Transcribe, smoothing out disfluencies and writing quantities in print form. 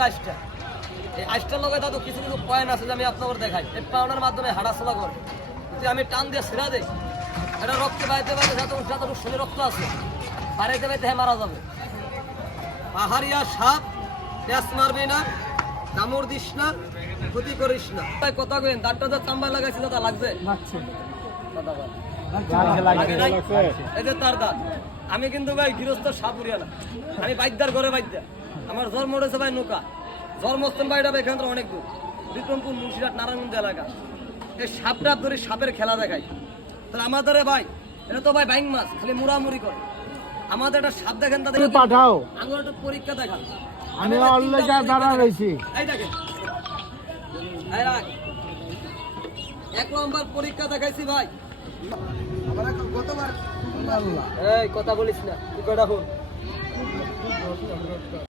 করে আইসটা এই আইসটার লগে দাদু কিছু কিছু পয়েন্ট আছে যে আমি আপনাদের দেখাই এই পাওনার মাধ্যমে হাঁটাচলা করে যদি আমি টান দিয়ে ছেড়া দেই এটা রক্তে বাইতে বাইতে যত শরীরে রক্ত আছে বাড়াইতে বাইতে মারা যাবে। পাহাড়িয়া সাপ পেঁচ মারবি না, কামড় দিস না, ক্ষতি করিস না। তাই কথা কইন দাঁতটা যে চাম্বা লাগাইছি দাদা লাগছে এই যে তার দাঁত। আমি কিন্তু ভাই গৃহস্থ সাপুরিয়া না, আমি বাইদ্যার ঘরে বাইদ্যা। আমার জন্ম উঠেছে ভাই নৌকা, জন্মস্থান বাড়িটা এখান থেকে অনেক দূর, বিক্রমপুর মুন্সিরহাট নারায়ণগঞ্জ এলাকা। এই সাপটা ধরে সাপের খেলা দেখাই। তাহলে আমাদের ভাই এটা তো ভাই বাইং মাছ খালি মুড়ামুড়ি করে। আমাদের একটা সাপ দেখেন তাদের পাঠাও, আমার একটা পরীক্ষা দেখান। আমি অলরেডি দাঁড়া রয়েছি। এই দেখেন এক নম্বর পরীক্ষা দেখাইছি ভাই। এই কথা বলিস না, তুই কটা হন।